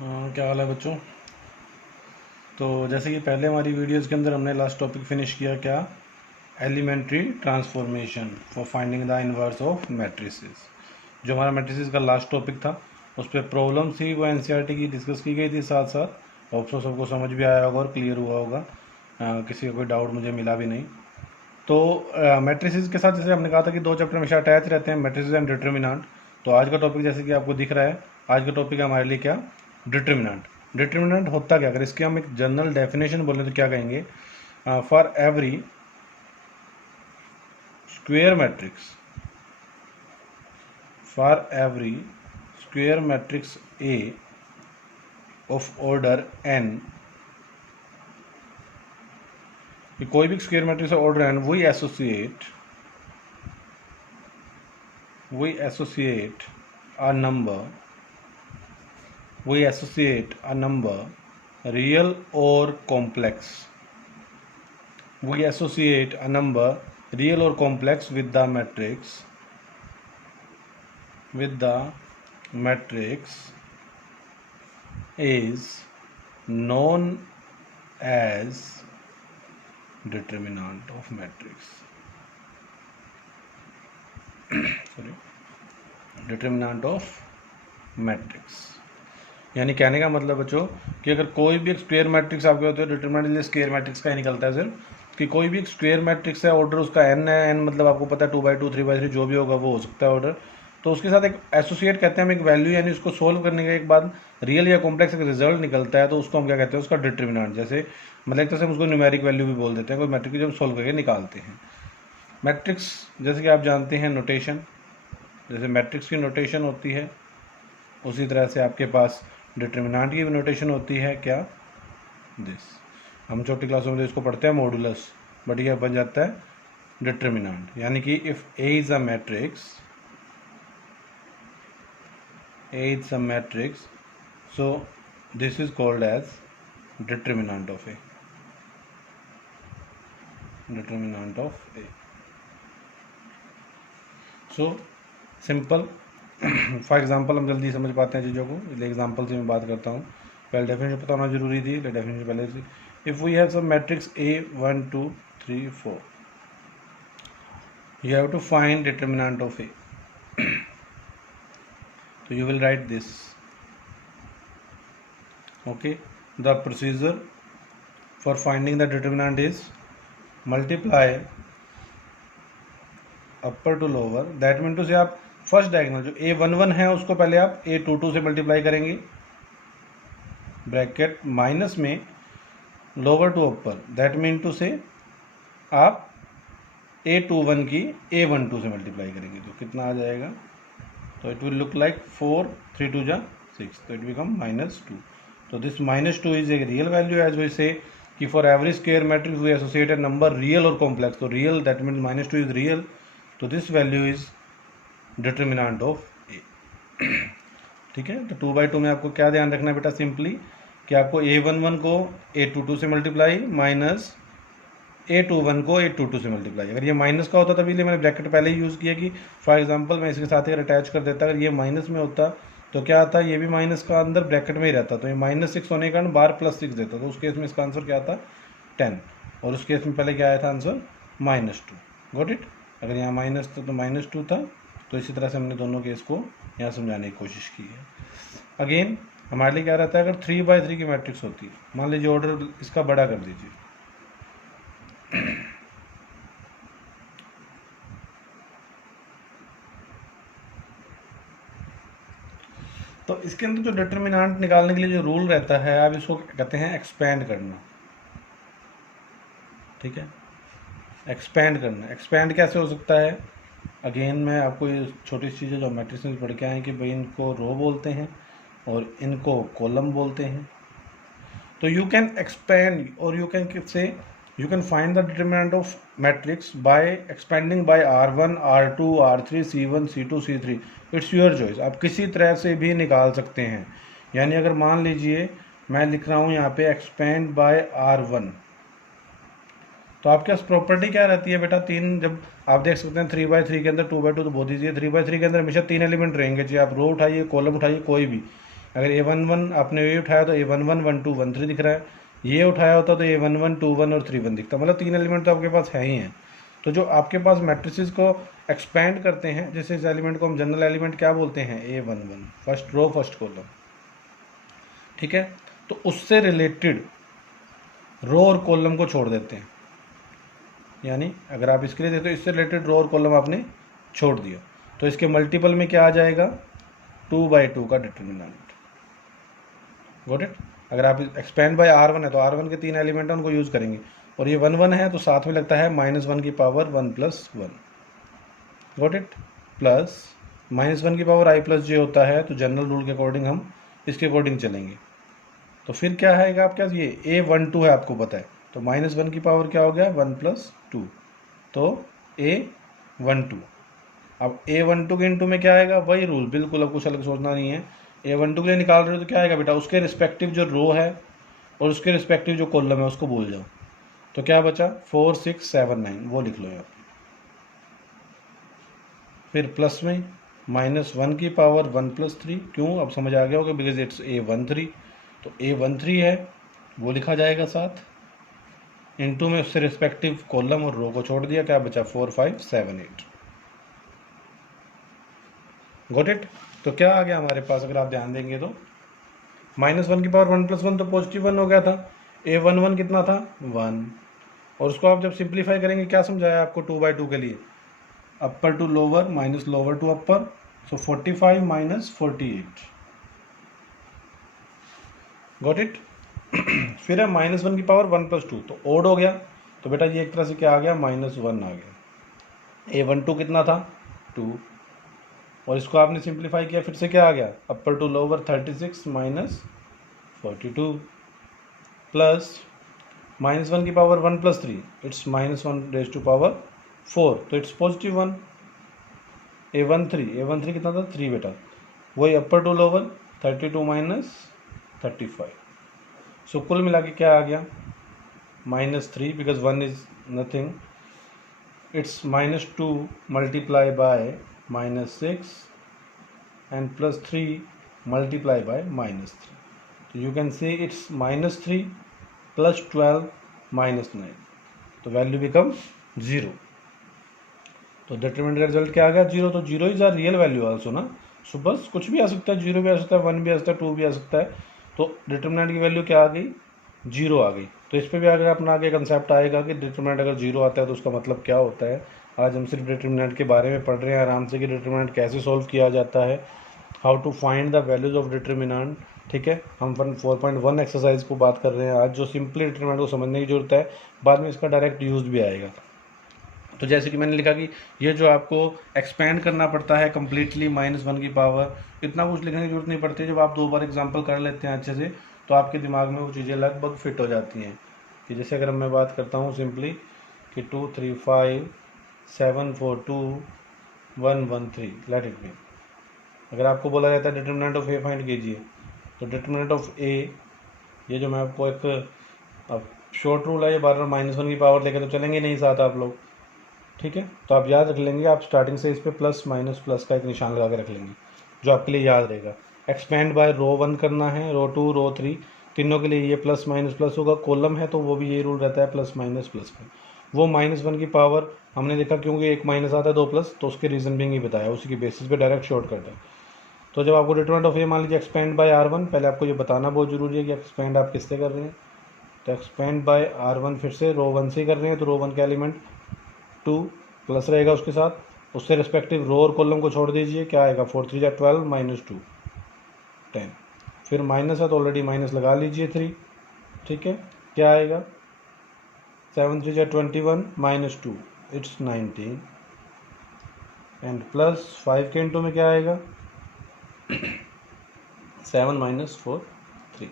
क्या हाल है बच्चों। तो जैसे कि पहले हमारी वीडियोस के अंदर हमने लास्ट टॉपिक फिनिश किया, क्या, elementary transformation for finding the inverse of matrices. जो हमारा मैट्रिसेस का लास्ट टॉपिक था उस पर प्रॉब्लम थी, वो एनसीईआरटी की डिस्कस की गई थी साथ साथ। होप सो सबको समझ भी आया होगा और क्लियर हुआ होगा, किसी का कोई डाउट मुझे मिला भी नहीं। तो मैट्रिसेस के साथ जैसे हमने कहा था कि दो चैप्टर हमेशा अटैच रहते हैं, मैट्रिसेस एंड डिटर्मिनेंट। तो आज का टॉपिक जैसे कि आपको दिख रहा है, आज का टॉपिक है हमारे लिए क्या, डिटर्मिनेंट। डिटर्मिनेंट होता क्या, अगर इसकी हम एक जनरल डेफिनेशन बोले तो क्या कहेंगे, for every square matrix, for every square matrix A of order n, कोई भी square matrix order n, we associate a number, we associate a number real or complex, we associate a number real or complex with the matrix is known as determinant of matrix. Sorry, determinant of matrix. यानी कहने का मतलब बच्चों कि अगर कोई भी एक स्क्वायर मैट्रिक्स आपके होते हैं, डिटर्मिनेंट स्क्वायर मैट्रिक्स का ही निकलता है सिर्फ, कि कोई भी एक स्क्वायर मैट्रिक्स है, ऑर्डर उसका एन है, एन मतलब आपको पता है 2/2 3/3 जो भी होगा वो हो सकता है ऑर्डर। तो उसके साथ एक एसोसिएट कहते हैं हम एक वैल्यू, यानी उसको सोल्व करने के एक बाद रियल या कॉम्प्लेक्स एक रिजल्ट निकलता है, तो उसको हम क्या कहते हैं, उसका डिटर्मिनेंट। जैसे मतलब एक तरह से हम उसको न्यूमेरिक वैल्यू भी बोल देते हैं, कोई मैट्रिक्स जब सोल्व करके निकालते हैं। मैट्रिक्स जैसे कि आप जानते हैं नोटेशन, जैसे मैट्रिक्स की नोटेशन होती है उसी तरह से आपके पास डिटर्मिनेंट की भी नोटेशन होती है, क्या, दिस। हम छोटी क्लासों में इसको पढ़ते हैं मॉडुलस, बट यह बन जाता है डिटर्मिनेंट। यानी कि if A is a matrix, so this is called as determinant of A, determinant of A. So simple for example हम जल्दी समझ पाते हैं चीज़ों को, इसलिए एग्जांपल से मैं बात करता हूँ। पहले डेफिनेशन पता होना जरूरी थी, डेफिनेशन पहले से। If we have some matrix A 1 2 3 4, you have to find determinant of A. So you will write this. Okay, the procedure for finding the determinant is multiply upper to lower, that mean to say आप first diagonal जो A11 है उसको पहले आप A22 से multiply करेंगे, bracket minus में lower to upper, that mean two से आप A21 की A12 से मल्टीप्लाई करेंगे, तो कितना आ जाएगा, तो इट विल लुक लाइक 4 3 2 जा 6, तो इट बिकम -2। तो this -2 is a real value, as we say कि for every square matrix we associate a number real और कॉम्प्लेक्स, तो real that mean -2 is real, तो this value is determinant of A. ठीक है, तो 2/2 में आपको क्या ध्यान रखना है बेटा, सिंपली कि आपको A11 को A22 से मल्टीप्लाई माइनस A21 को A22 से मल्टीप्लाई। अगर ये माइनस का होता तभी लिए मैंने ब्रैकेट पहले ही यूज़ किया कि फॉर एग्जांपल मैं इसके साथ अगर अटैच कर देता, अगर ये माइनस में होता तो क्या आता, ये भी माइनस का अंदर ब्रैकेट में ही रहता, तो ये -6 होने के कारण बाहर +6 देता, तो उस केस में इसका आंसर क्या आता 10, और उस केस में पहले क्या आया था आंसर -2। Got it. अगर यहाँ माइनस था तो -2 था, तो इसी तरह से हमने दोनों केस को यहाँ समझाने की कोशिश की है। अगेन हमारे लिए क्या रहता है, अगर 3/3 की मैट्रिक्स होती है, मान लीजिए ऑर्डर इसका बड़ा कर दीजिए, तो इसके अंदर जो डिटर्मिनेंट निकालने के लिए जो रूल रहता है, आप इसको कहते हैं एक्सपेंड करना। ठीक है, एक्सपेंड करना। एक्सपेंड कैसे हो सकता है, अगेन मैं आपको ये छोटी चीज़ें जो मैट्रिक्स में पढ़ के आए कि भाई इनको रो बोलते हैं और इनको कॉलम बोलते हैं। तो यू कैन एक्सपेंड और you can say you can find the determinant of matrix by expanding by R1 R2 R3 C1 C2 C3, it's your choice, आप किसी तरह से भी निकाल सकते हैं। यानी अगर मान लीजिए मैं लिख रहा हूँ यहाँ पे expand by R1, तो आपके पास प्रॉपर्टी क्या रहती है बेटा, तीन, जब आप देख सकते हैं 3/3 के अंदर 2/2 तो बहुत ईजी है, 3/3 के अंदर हमेशा 3 एलिमेंट रहेंगे, चाहे आप रो उठाइए कॉलम उठाइए कोई भी, अगर A11 आपने ये उठाया तो A11 1 2 1 3 दिख रहा है, ये उठाया होता तो A11 2 1 और 3 1 दिखता, मतलब 3 एलिमेंट तो आपके पास है ही हैं। तो जो आपके पास मैट्रिसेस को एक्सपैंड करते हैं, जैसे इस एलिमेंट को हम जनरल एलिमेंट क्या बोलते हैं, A11 first row first column, ठीक है। तो उससे रिलेटेड रो और कॉलम को छोड़ देते हैं, यानी अगर आप इसके लिए देते हो इससे रिलेटेड रो और कॉलम आपने छोड़ दिया, तो इसके मल्टीपल में क्या आ जाएगा, 2/2 का डिटर्मिनेंट। Got it. अगर आप एक्सपेंड बाय R1 है तो R1 के 3 एलिमेंट हैं उनको यूज़ करेंगे, और ये 1 1 है तो साथ में लगता है -1 की पावर 1 + 1। Got it. प्लस -1 की पावर i + j होता है, तो जनरल रूल के अकॉर्डिंग हम इसके अकॉर्डिंग चलेंगे। तो फिर क्या आएगा आपके पास, ये A12 है आपको पता है, तो -1 की पावर क्या हो गया 1 + 2, तो A12। अब A12 के इंटू में क्या आएगा, वही रूल, बिल्कुल अब कुछ अलग सोचना नहीं है। A12 के लिए निकाल रहे हो तो क्या आएगा बेटा, उसके रिस्पेक्टिव जो रो है और उसके रिस्पेक्टिव जो कॉलम है उसको भूल जाओ, तो क्या बचा 4 6 7 9, वो लिख लो यहाँ। फिर प्लस में -1 की पावर 1 + 3, क्यों, अब समझ आ गया होगा, बिकॉज इट्स A13, तो A13 है वो लिखा जाएगा साथ, इंटू में उससे रिस्पेक्टिव कॉलम और रो को छोड़ दिया, क्या बचा 4 5 7 8। Got it. तो क्या आ गया हमारे पास, अगर आप ध्यान देंगे तो -1 की पावर 1 + 1 तो +1 हो गया था, A11 कितना था 1, और उसको आप जब सिंप्लीफाई करेंगे क्या समझाया आपको 2/2 के लिए, upper to lower minus lower to upper, so 45 - 48। Got it. फिर है -1 की पावर 1 + 2, तो ओड हो गया, तो बेटा ये एक तरह से क्या आ गया -1 आ गया। A12 कितना था 2, और इसको आपने सिंप्लीफाई किया, फिर से क्या आ गया अपर टू लोअर 36 - 42, प्लस -1 की पावर 1 + 3, इट्स -1 ⁴, तो इट्स +1। A13 कितना था 3 बेटा, वही अपर टू लोअर 32 - 35, सो कुल मिला के क्या आ गया -3, because 1 is nothing, it's -2 multiply by -6 and +3 multiply by -3, so you can say it's -3 + 12 - 9, तो वैल्यू बिकम 0, तो डिटरमिनेंट का रिजल्ट क्या आ गया 0, तो 0 is are real value also ना, सो बस कुछ भी आ सकता है, 0 भी आ सकता है, 1 भी आ सकता है, 2 भी आ सकता है, तो डिटरमिनेंट की वैल्यू क्या आ गई 0 आ गई। तो इस पर भी अगर अपना आगे कंसेप्ट आएगा कि डिटरमिनेंट अगर 0 आता है तो उसका मतलब क्या होता है। आज हम सिर्फ डिटरमिनेंट के बारे में पढ़ रहे हैं आराम से कि डिटरमिनेंट कैसे सॉल्व किया जाता है, how to find the values of determinant, ठीक है। हम 4.1 एक्सरसाइज को बात कर रहे हैं आज, जो सिंपली डिटरमिनेंट को समझने की जरूरत है, बाद में इसका डायरेक्ट यूज भी आएगा। तो जैसे कि मैंने लिखा कि ये जो आपको एक्सपेंड करना पड़ता है कम्प्लीटली -1 की पावर, इतना कुछ लिखने की जरूरत नहीं पड़ती, जब आप 2 बार एग्जाम्पल कर लेते हैं अच्छे से तो आपके दिमाग में वो चीज़ें लगभग फिट हो जाती हैं। कि जैसे अगर मैं बात करता हूँ सिंपली कि 2 3 5 7 4 2 1 1 3, लेट इट बी। अगर आपको बोला जाता है डिटरमिनेंट ऑफ ए फाइंड कीजिए, तो डिटरमिनेंट ऑफ ए, ये जो मैं आपको एक अब शॉर्ट रूल है, ये बार बार -1 की पावर लेकर तो चलेंगे नहीं साथ आप लोग, ठीक है। तो आप याद रख लेंगे, आप स्टार्टिंग से इस पर प्लस माइनस प्लस का एक निशान लगा के रख लेंगे, जो आपके लिए याद रहेगा। एक्सपेंड बाय रो 1 करना है, रो 2 रो 3 तीनों के लिए ये प्लस माइनस प्लस होगा, कॉलम है तो वो भी ये रूल रहता है प्लस माइनस प्लस का। वो -1 की पावर हमने देखा क्योंकि एक माइनस आता है 2 प्लस, तो उसके रीज़न भी नहीं बताया, उसी की बेसिस पे डायरेक्ट शॉर्ट करता है। तो जब आपको डिटरमिनेंट ऑफ ए मान लीजिए एक्सपेंड बाय R1, पहले आपको ये बताना बहुत जरूरी है कि एक्सपेंड आप किससे कर रहे हैं, तो एक्सपेंड बाय R1 फिर से रो 1 से कर रहे हैं, तो रो 1 का एलिमेंट 2 प्लस रहेगा उसके साथ, उससे रिस्पेक्टिव रो और कॉलम को छोड़ दीजिए, क्या आएगा 4 3 = 12 - 2 10, फिर माइनस है तो ऑलरेडी माइनस लगा लीजिए 3, ठीक है। क्या आएगा 7 3 = 21 - 2, इट्स 19, एंड प्लस 5 के इंटू में क्या आएगा 7 - 4 3,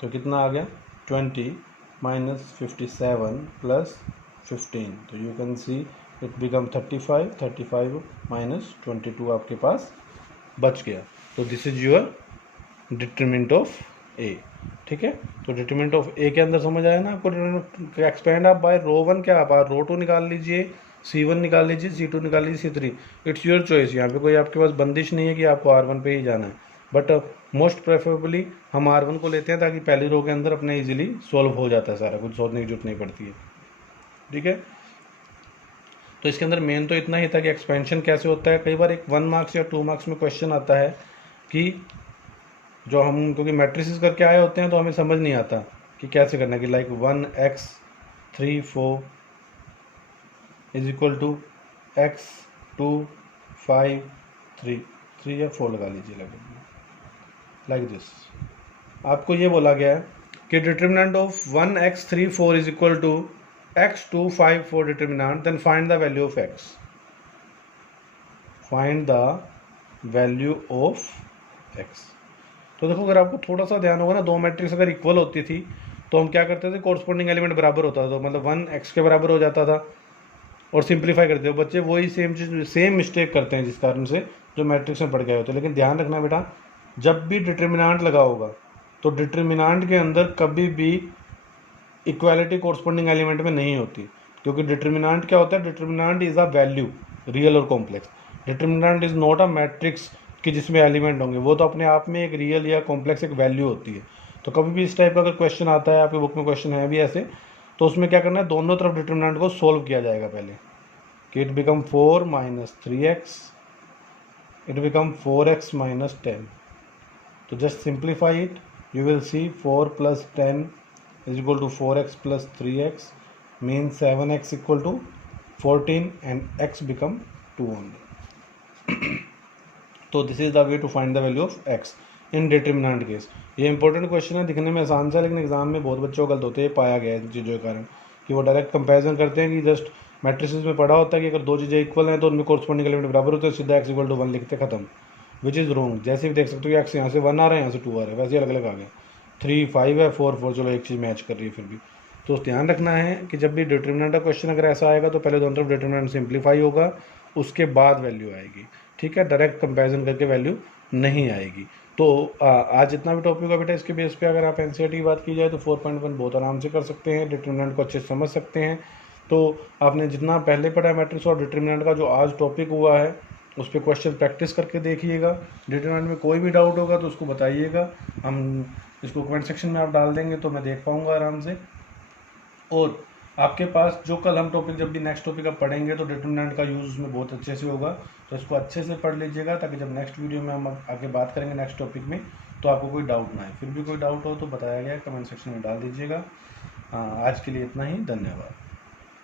तो कितना आ गया 20 - 57 + 15, तो you can see it become 35 35 - 22 आपके पास बच गया। तो this is your determinant of A, ठीक है। तो डिटरमिनेंट ऑफ ए के अंदर समझ आया ना आपको, एक्सपेंड आप बाय रो 1 क्या आप रो 2 निकाल लीजिए, C1 निकाल लीजिए, C2 निकाल लीजिए, C3, इट्स योर चॉइस। यहाँ पे कोई आपके पास बंदिश नहीं है कि आपको R1 पे ही जाना है, बट मोस्ट प्रेफरेबली हम R1 को लेते हैं ताकि पहली रो के अंदर अपने इजीली सॉल्व हो जाता है, सारा कुछ सोचने की जरूरत नहीं पड़ती है। ठीक है, तो इसके अंदर मेन तो इतना ही था कि एक्सपेंशन कैसे होता है। कई बार एक 1 मार्क्स या 2 मार्क्स में क्वेश्चन आता है कि जो हम क्योंकि मैट्रिसेस करके आए होते हैं तो हमें समझ नहीं आता कि कैसे करना है, कि like 1x3 4 is equal to x2 5 3 या 4 लगा लीजिए, लाइक दिस। आपको ये बोला गया है कि determinant of 1x3 4 is equal to x2 5 4 determinant, then find the value of x, find the value of x। तो देखो, अगर आपको थोड़ा सा ध्यान होगा ना, दो मैट्रिक्स अगर इक्वल होती थी तो हम क्या करते थे, कोरस्पॉन्डिंग एलिमेंट बराबर होता था, तो मतलब 1x के बराबर हो जाता था और सिंप्लीफाई करते हो। बच्चे वही सेम चीज सेम मिस्टेक करते हैं जिस कारण से जो मैट्रिक्स में पढ़ गए होते हैं। लेकिन ध्यान रखना बेटा, जब भी डिटर्मिनेंट लगा होगा तो डिटर्मिनेंट के अंदर कभी भी इक्वालिटी कोरस्पॉन्डिंग एलिमेंट में नहीं होती, क्योंकि डिटर्मिनेंट क्या होता है, determinant is a value, real और complex. Determinant is not a matrix कि जिसमें एलिमेंट होंगे, वो तो अपने आप में एक रियल या कॉम्प्लेक्स एक वैल्यू होती है। तो कभी भी इस टाइप का अगर क्वेश्चन आता है, आपकी बुक में क्वेश्चन है भी ऐसे, तो उसमें क्या करना है, दोनों तरफ डिटर्मिनेंट को सोल्व किया जाएगा पहले, कि it become 4 minus 3x, it become 4x minus 10। तो just simplify it, you will see 4 plus 10 is equal to 4x plus 3x, means 7x equal to 14 and x become 2 only. तो this is the way to find the value of x in determinant case. ये important question है, दिखने में आसान सा, लेकिन exam में बहुत बच्चों को गलत होते हैं, पाया गया है इन चीज़ों के कारण, कि वो डायरेक्ट कंपैरिजन करते हैं कि जस्ट मैट्रिसेस में पढ़ा होता है कि अगर दो चीज़ें इक्वल हैं तो उनमें कोरस्पॉन्डिंग एलिमेंट बराबर होते हैं, सीधा x इक्वल टू 1 लिखते खत्म, विच इज़ रॉन्ग। जैसे भी देख सकते हो कि x यहाँ से 1 आ रहा है, यहाँ से 2 आ रहा है, वैसे ही अलग अलग आ गया, 3 5 है, 4 4, चलो एक चीज़ मैच कर रही है फिर भी। तो ध्यान रखना है कि जब भी डिटर्मिनेंट का क्वेश्चन अगर ऐसा आएगा तो पहले दोनों तरफ डिटर्मिनेंट सिंप्लीफाई होगा, उसके बाद वैल्यू आएगी। ठीक है, डायरेक्ट कंपैरिजन करके वैल्यू नहीं आएगी। तो आज जितना भी टॉपिक है बेटा, इसके बेस पे अगर आप एनसीईआरटी की बात की जाए तो 4.1 बहुत आराम से कर सकते हैं, डिटर्मिनेंट को अच्छे से समझ सकते हैं। तो आपने जितना पहले पढ़ा है मैट्रिक्स और डिटर्मिनेंट का, जो आज टॉपिक हुआ है उस पर क्वेश्चन प्रैक्टिस करके देखिएगा। डिटर्मिनेंट में कोई भी डाउट होगा तो उसको बताइएगा, हम इसको कमेंट सेक्शन में आप डाल देंगे तो मैं देख पाऊँगा आराम से। और आपके पास जो कल हम टॉपिक, जब भी नेक्स्ट टॉपिक आप पढ़ेंगे तो डिटर्मिनेंट का यूज़ उसमें बहुत अच्छे से होगा, तो इसको अच्छे से पढ़ लीजिएगा, ताकि जब नेक्स्ट वीडियो में हम आगे बात करेंगे नेक्स्ट टॉपिक में तो आपको कोई डाउट ना आए। फिर भी कोई डाउट हो तो बताया गया कमेंट सेक्शन में डाल दीजिएगा। आज के लिए इतना ही, धन्यवाद।